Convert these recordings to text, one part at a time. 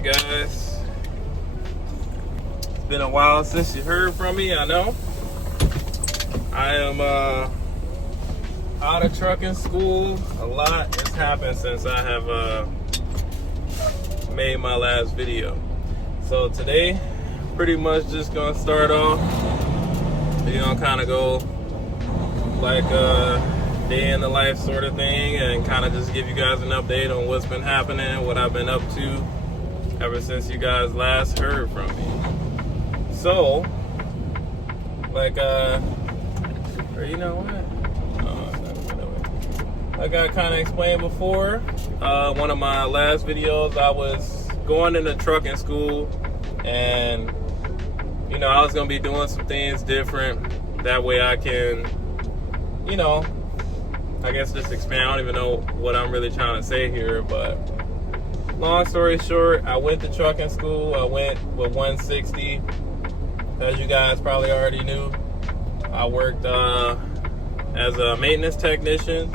Alright guys, it's been a while since you heard from me, I know. I am out of trucking school. A lot has happened since I have made my last video. So today, pretty much just gonna start off, kind of go like a day in the life sort of thing and kind of just give you guys an update on what's been happening, what I've been up to ever since you guys last heard from me. So, like, or you know what? Like I kind of explained before, one of my last videos, I was going into trucking school and, I was going to be doing some things different. That way I can, I guess just expand. I don't even know what I'm really trying to say here, but long story short, I went to trucking school. I went with 160. As you guys probably already knew, I worked as a maintenance technician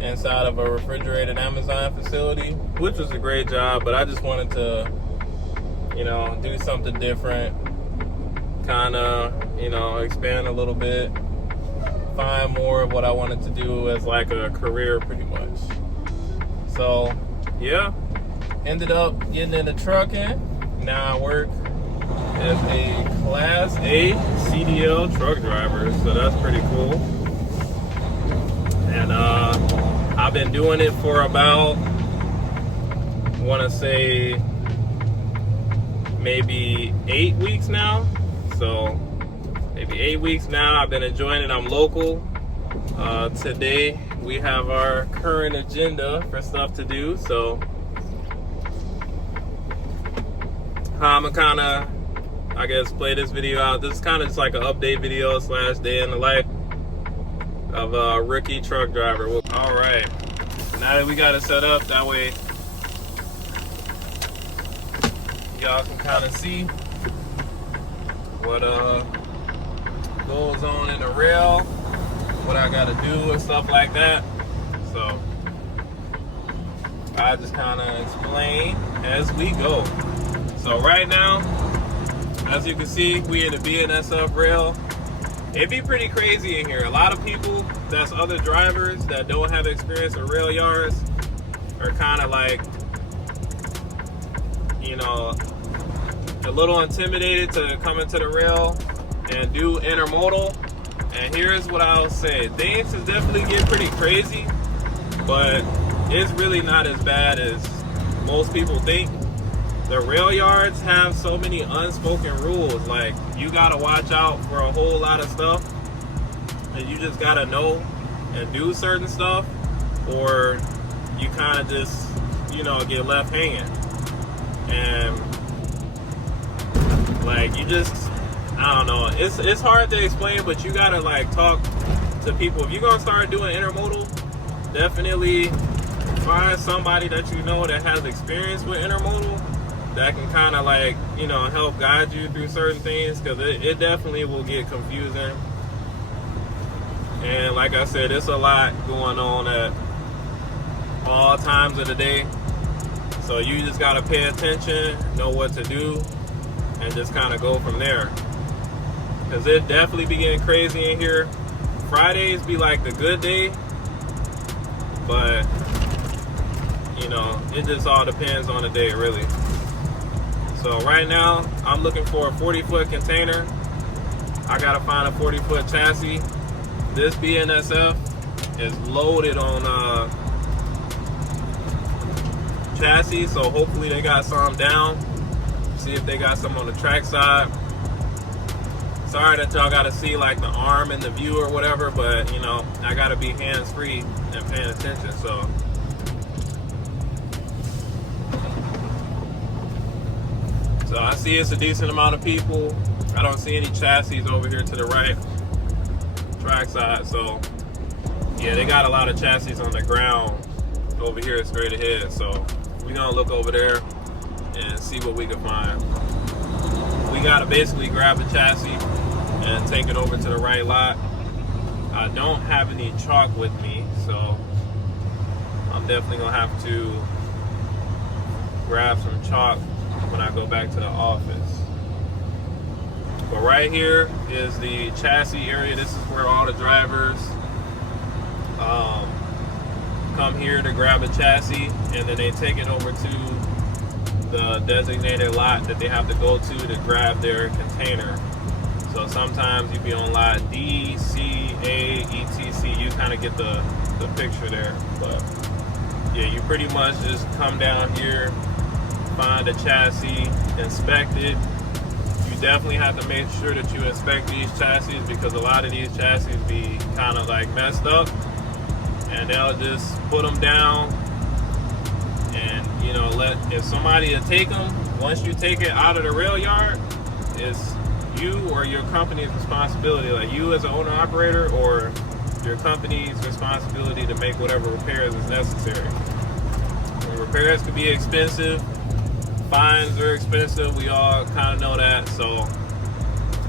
inside of a refrigerated Amazon facility, which was a great job, but I just wanted to, do something different, kind of, expand a little bit, find more of what I wanted to do as like a career pretty much. So, yeah, ended up getting into trucking. Now I work as a Class A CDL truck driver, so that's pretty cool. And I've been doing it for about, I want to say, maybe 8 weeks now. So maybe 8 weeks now. I've been enjoying it. I'm local. Today we have our current agenda for stuff to do. So I'm gonna kind of, I guess, play this video out. This is kind of just like an update video / day in the life of a rookie truck driver. All right, now that we got it set up, that way y'all can kind of see what goes on in the rail, what I gotta do and stuff like that. So I just kind of explain as we go. So right now, as you can see, we in the BNSF rail. It'd be pretty crazy in here. A lot of people that's other drivers that don't have experience in rail yards are kind of like, a little intimidated to come into the rail and do intermodal. And here's what I'll say. Things is definitely get pretty crazy, but it's really not as bad as most people think. The rail yards have so many unspoken rules. Like, you gotta watch out for a whole lot of stuff, and you just gotta know and do certain stuff, or you kind of just, get left hanging. And like, you just, I don't know. It's hard to explain, but you gotta like talk to people. If you're gonna start doing intermodal, definitely find somebody that that has experience with intermodal, that can kind of like, help guide you through certain things, because it definitely will get confusing. And like I said, there's a lot going on at all times of the day. So you just got to pay attention, know what to do, and just kind of go from there. Because it definitely be getting crazy in here. Fridays be like the good day, but, it just all depends on the day, really. So right now, I'm looking for a 40-foot container. I gotta find a 40-foot chassis. This BNSF is loaded on chassis, so hopefully they got some down. See if they got some on the track side. Sorry that y'all gotta see like the arm in the view or whatever, but I gotta be hands-free and paying attention. So I see it's a decent amount of people. I don't see any chassis over here to the right, track side. So yeah, they got a lot of chassis on the ground over here straight ahead. So we're gonna look over there and see what we can find. We gotta basically grab a chassis and take it over to the right lot. I don't have any chalk with me, so I'm definitely gonna have to grab some chalk when I go back to the office. But right here is the chassis area. This is where all the drivers come here to grab a chassis, and then they take it over to the designated lot that they have to go to grab their container. So sometimes you be on lot D, C, A, ETC. You kind of get the picture there. But yeah, you pretty much just come down here, find a chassis, inspect it. You definitely have to make sure that you inspect these chassis, because a lot of these chassis be kind of like messed up, and they'll just put them down, and you know, if somebody will take them, once you take it out of the rail yard, it's you or your company's responsibility, like you as an owner operator or your company's responsibility to make whatever repairs is necessary. And repairs can be expensive, fines are expensive, we all kind of know that. So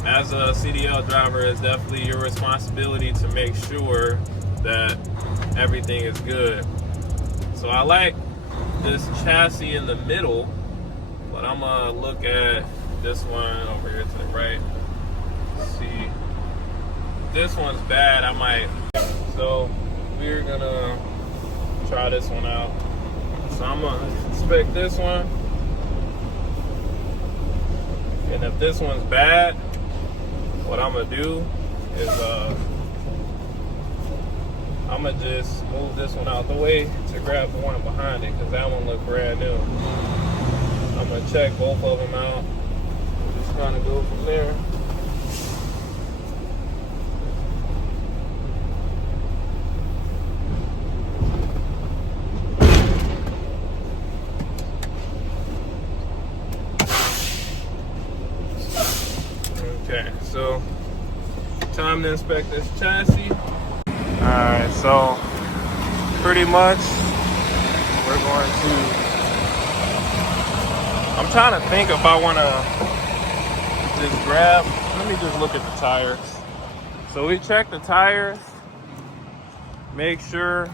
as a CDL driver, it's definitely your responsibility to make sure that everything is good. So I like this chassis in the middle, but I'm gonna look at this one over here to the right. Let's see, this one's bad. So we're gonna try this one out. So I'm gonna inspect this one, and if this one's bad, what I'm gonna do is I'm gonna just move this one out the way to grab the one behind it, because that one looked brand new. I'm gonna check both of them out. Just kind of go from there. Okay, so time to inspect this chassis. Alright, so pretty much we're going to, I'm trying to think if I want to just grab, let me just look at the tires. So we check the tires, make sure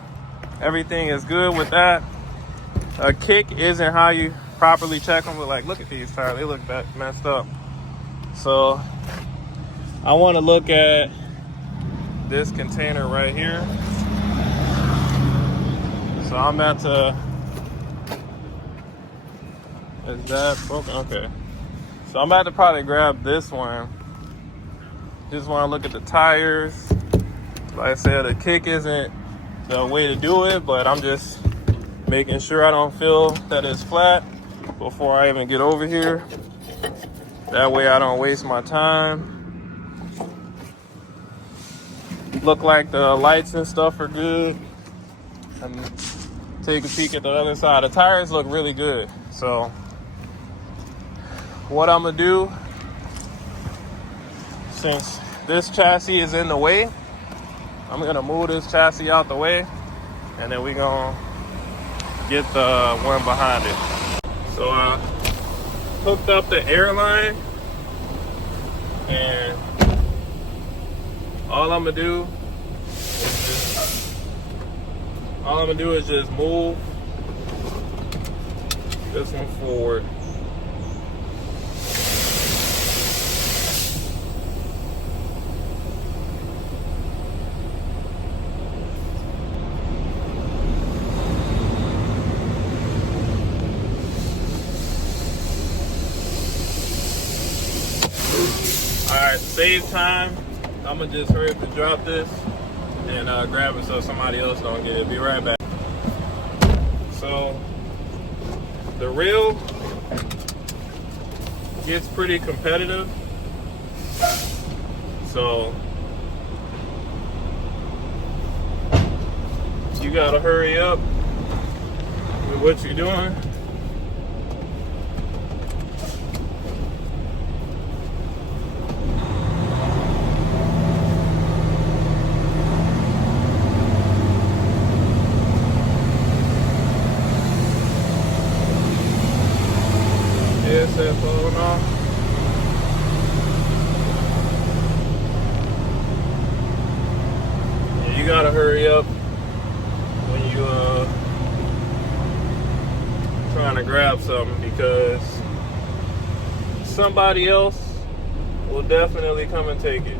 everything is good with that. A kick isn't how you properly check them, but like, look at these tires, they look messed up. So I want to look at this container right here. So I'm about to, is that broken? Okay. So I'm about to probably grab this one. Just want to look at the tires. Like I said, the kick isn't the way to do it, but I'm just making sure I don't feel that it's flat before I even get over here. That way I don't waste my time. Look like the lights and stuff are good. And take a peek at the other side. The tires look really good. So what I'm gonna do, since this chassis is in the way, I'm gonna move this chassis out the way, and then we're gonna get the one behind it. So I hooked up the airline, and all I'm gonna do is just move this one forward. Alright, to save time, I'm gonna just hurry up and drop this and grab it so somebody else don't get it. Be right back. So the reel gets pretty competitive. So you gotta hurry up with what you're doing. That falling off. Yeah, you gotta hurry up when you trying to grab something, because somebody else will definitely come and take it.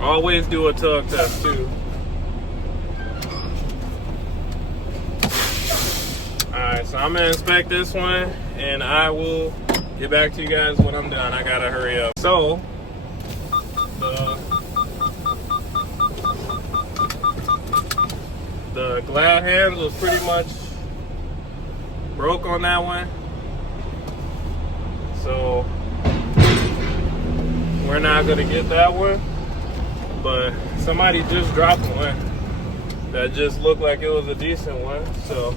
Always do a tug test too. Alright, so I'm gonna inspect this one and I will get back to you guys when I'm done. I gotta hurry up. So the glad hands was pretty much broke on that one. So we're not gonna get that one. But somebody just dropped one that just looked like it was a decent one. So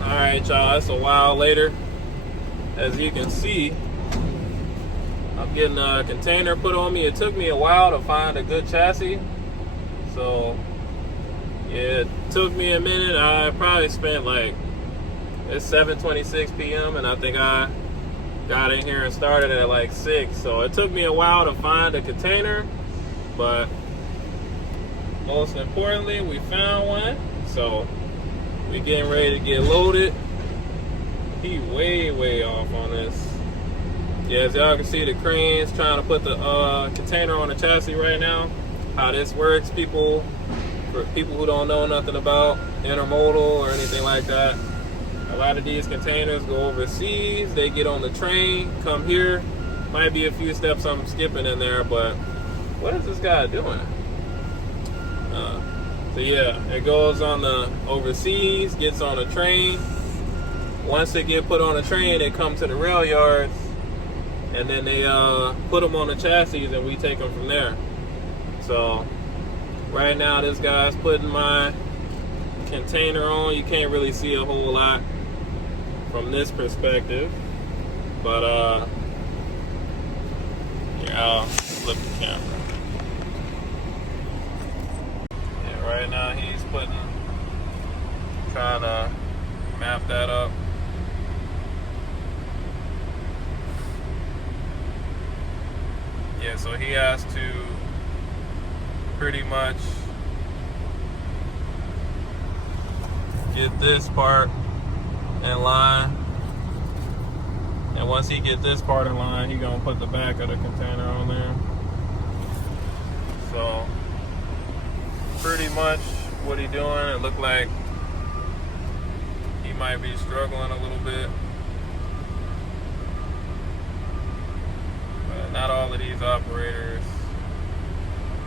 alright, y'all, it's a while later. As you can see, I'm getting a container put on me. It took me a while to find a good chassis. So yeah, it took me a minute. I probably spent like, it's 7:26 p.m. and I think I got in here and started at like 6. So it took me a while to find a container, but most importantly, we found one. So we getting ready to get loaded. He way off on this. Yeah, as y'all can see, the crane's trying to put the container on the chassis right now. How this works, for people who don't know nothing about intermodal or anything like that. A lot of these containers go overseas, they get on the train, come here. Might be a few steps I'm skipping in there, but what is this guy doing? So yeah, it goes on the overseas, gets on a train. Once they get put on a train, they come to the rail yards, and then they put them on the chassis, and we take them from there. So right now, this guy's putting my container on. You can't really see a whole lot from this perspective, but yeah, I'll flip the camera. Yeah, right now he's trying to map that up. Yeah, so he has to pretty much get this part in line, and once he get this part in line, he gonna put the back of the container on there. So pretty much what he doing, it looked like he might be struggling a little bit, but not all of these operators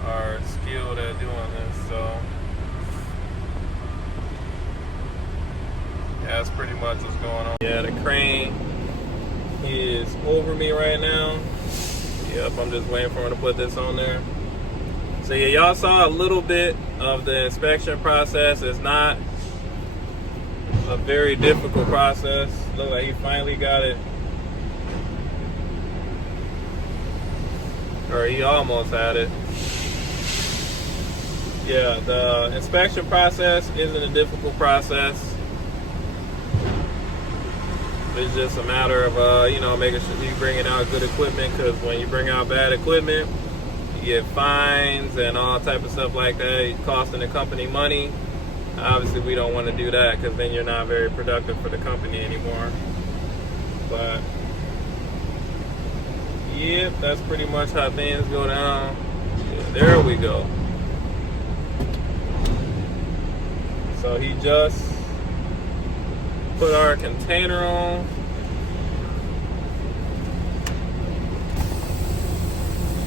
are skilled at doing this. So that's pretty much what's going on. Yeah, the crane is over me right now. Yep, I'm just waiting for him to put this on there. So yeah, y'all saw a little bit of the inspection process. It's not a very difficult process. Look like he finally got it. Or he almost had it. Yeah, the inspection process isn't a difficult process. It's just a matter of, you know, making sure you're bringing out good equipment, because when you bring out bad equipment, you get fines and all type of stuff like that, costing the company money. Obviously, we don't want to do that, because then you're not very productive for the company anymore. But, yep, that's pretty much how things go down. Yeah, there we go. So he just put our container on.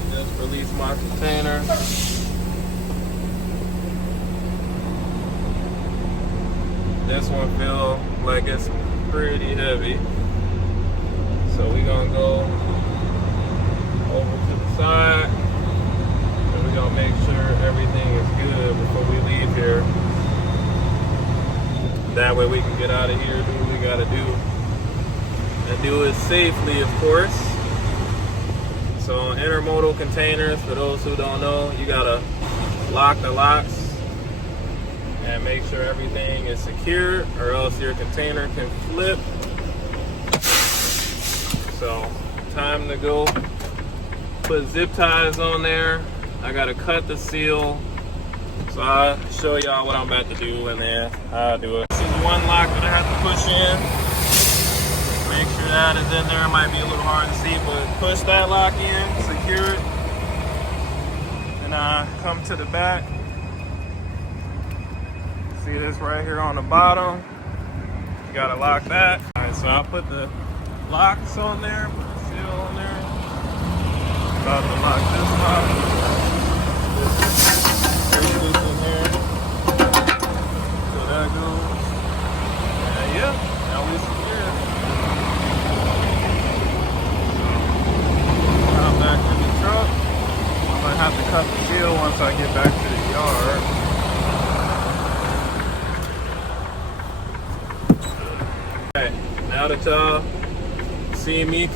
Just release my container. This one feels like it's pretty heavy. So we're gonna go over to the side, and we're gonna make sure everything is good before we leave here. That way we can get out of here, do what we gotta do, and do it safely, of course. So intermodal containers, for those who don't know, you gotta lock the locks and make sure everything is secure, or else your container can flip. So time to go put zip ties on there. I gotta cut the seal. So I'll show y'all what I'm about to do and then how I do it. This is one lock that I have to push in. Make sure that is in there. It might be a little hard to see, but push that lock in, secure it. And I come to the back. See this right here on the bottom? You gotta lock that. All right, so I'll put the locks on there, put the seal on there. About to lock this lock. This in here. So that goes. And yeah, now we secure. So I'm back to the truck. I'm gonna have to cut the seal once I get back to the yard. Okay, now that y'all see me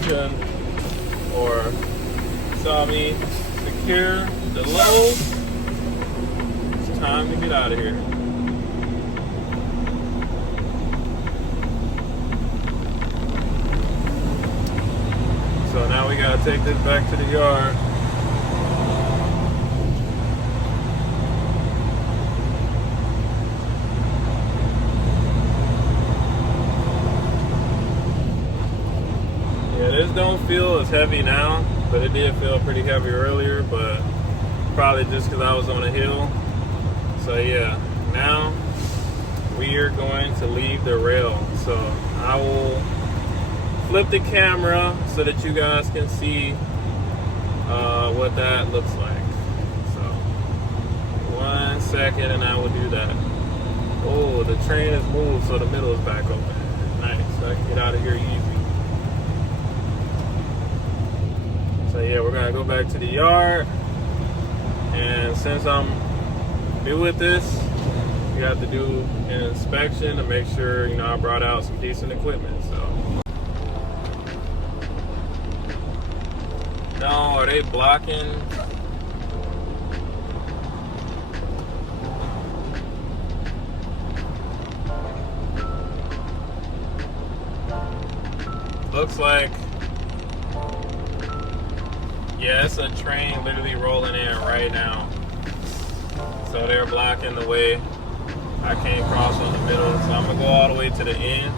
or saw me secure the load, it's time to get out of here. So now we gotta take this back to the yard. Yeah, this don't feel as heavy now, but it did feel pretty heavy earlier, but probably just because I was on a hill. So yeah, now we are going to leave the rail. So I will flip the camera so that you guys can see what that looks like. So 1 second and I will do that. Oh, the train has moved, so the middle is back open. Nice, I can get out of here easy. So yeah, we're gonna go back to the yard, and since I'm new with this, you have to do an inspection to make sure, you know, I brought out some decent equipment. So no, are they blocking? Looks like, yeah, it's a train literally rolling in right now. So they're blocking the way. I can't cross on the middle, so I'm gonna go all the way to the end,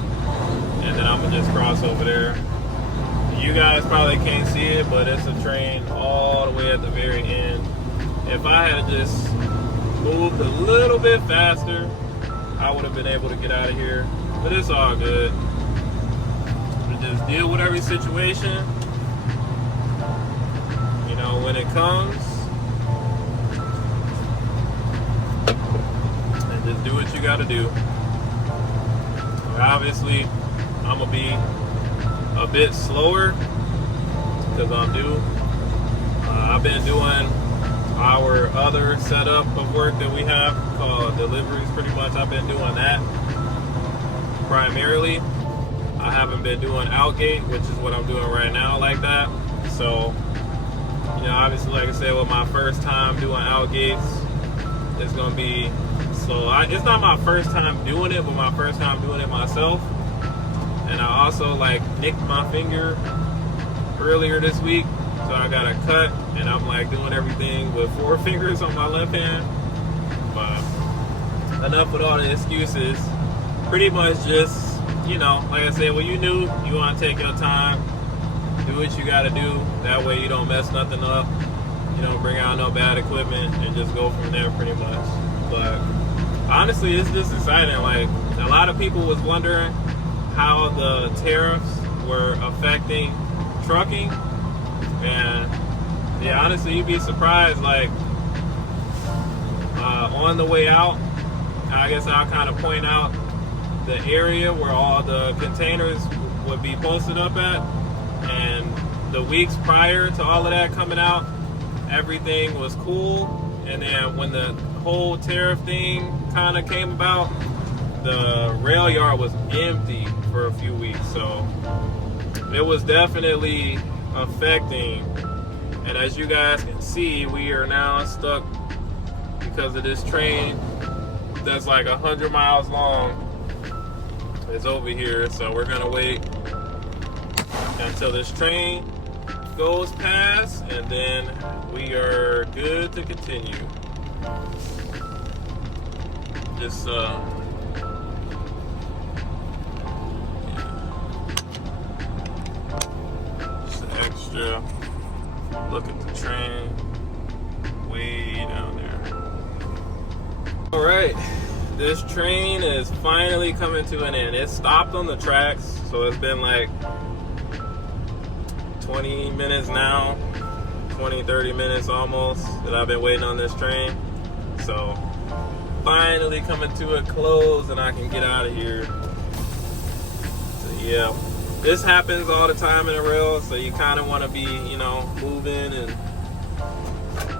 and then I'm gonna just cross over there. You guys probably can't see it, but it's a train all the way at the very end. If I had just moved a little bit faster, I would have been able to get out of here, but it's all good. Just deal with every situation. You know, when it comes, and just do what you gotta do. Obviously, I'm gonna be a bit slower because I'm new. I've been doing our other setup of work that we have called deliveries. Pretty much, I've been doing that primarily. I haven't been doing outgate, which is what I'm doing right now, like that. So, you know, obviously, like I said, with my first time doing outgates, it's gonna be slow. It's not my first time doing it, but my first time doing it myself. And I also like nicked my finger earlier this week, so I got a cut, and I'm like doing everything with 4 fingers on my left hand. But enough with all the excuses. Pretty much just, you know, like I said, when you new, you want to take your time, do what you got to do. That way you don't mess nothing up. You don't bring out no bad equipment, and just go from there pretty much. But honestly, it's just exciting. Like, a lot of people was wondering how the tariffs were affecting trucking. And yeah, honestly, you'd be surprised. Like, on the way out, I guess I'll kind of point out the area where all the containers would be posted up at. And the weeks prior to all of that coming out, everything was cool. And then when the whole tariff thing kind of came about, the rail yard was empty for a few weeks. So it was definitely affecting. And as you guys can see, we are now stuck because of this train that's like 100 miles long is over here. So we're gonna wait until this train goes past, and then we are good to continue. Just extra look at the train way down there. All right, this train is finally coming to an end. It stopped on the tracks, so it's been like 20 minutes now, 20-30 minutes almost that I've been waiting on this train. So finally coming to a close and I can get out of here. So yeah, this happens all the time in the rail, so you kind of want to be, you know, moving and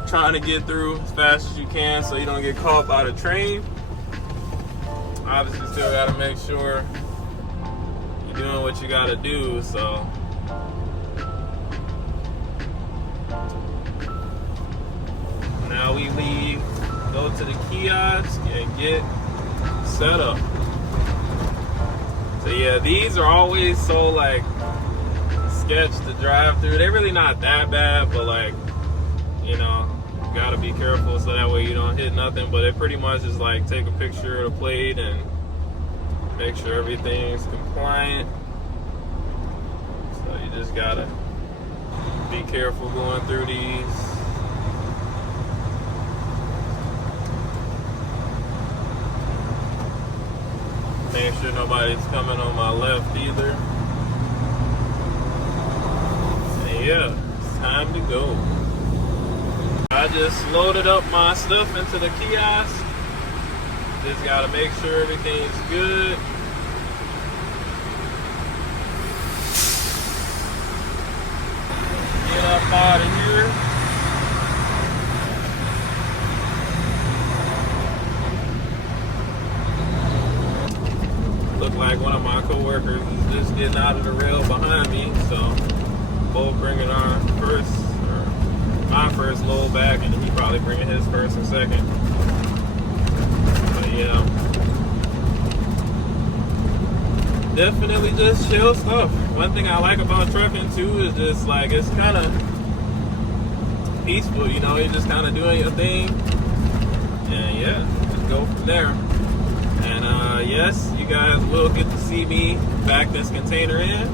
trying to get through as fast as you can so you don't get caught by the train. Obviously still got to make sure you're doing what you got to do. So now we leave, go to the kiosk and get set up. So yeah, these are always so like sketch to drive through. They're really not that bad, but like, you know, you gotta be careful so that way you don't hit nothing. But it pretty much is like take a picture of the plate and make sure everything's compliant. So you just gotta be careful going through these. Make sure nobody's coming on my left either. And yeah, it's time to go. I just loaded up my stuff into the kiosk. Just gotta make sure everything's good. Get up out of here. Look like one of my coworkers is just getting out of the rail behind me, so both bringing our my first load back, and he probably bringing his first and second. But yeah, definitely just chill stuff. One thing I like about trucking too is just like it's kind of peaceful, you know. You're just kind of doing your thing, and yeah, just go from there. And yes, you guys will get to see me back this container in.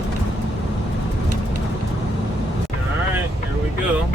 All right, here we go.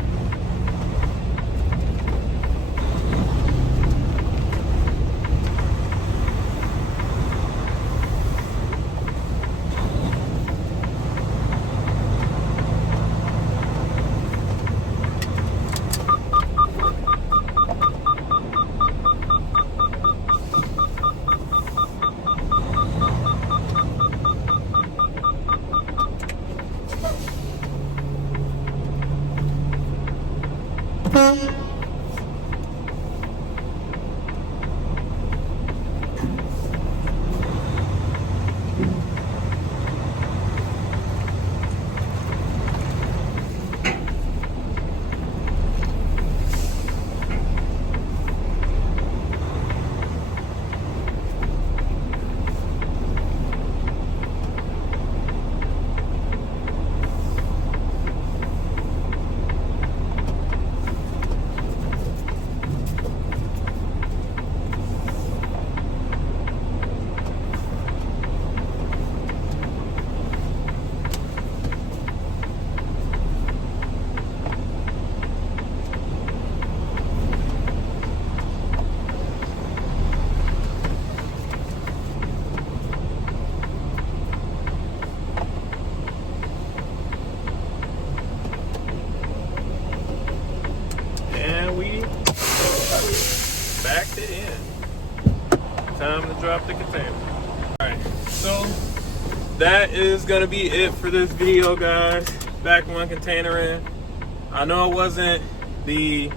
Backed it in. Time to drop the container. Alright, so that is gonna be it for this video, guys. Back one container in. I know it wasn't the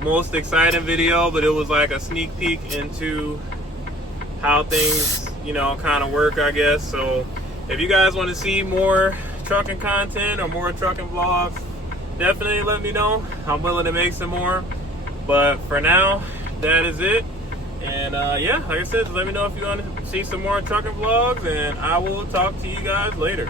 most exciting video, but it was like a sneak peek into how things, you know, kind of work, I guess. So if you guys want to see more trucking content or more trucking vlogs, definitely let me know. I'm willing to make some more. But for now, that is it. And yeah, like I said, just let me know if you want to see some more trucking vlogs, and I will talk to you guys later.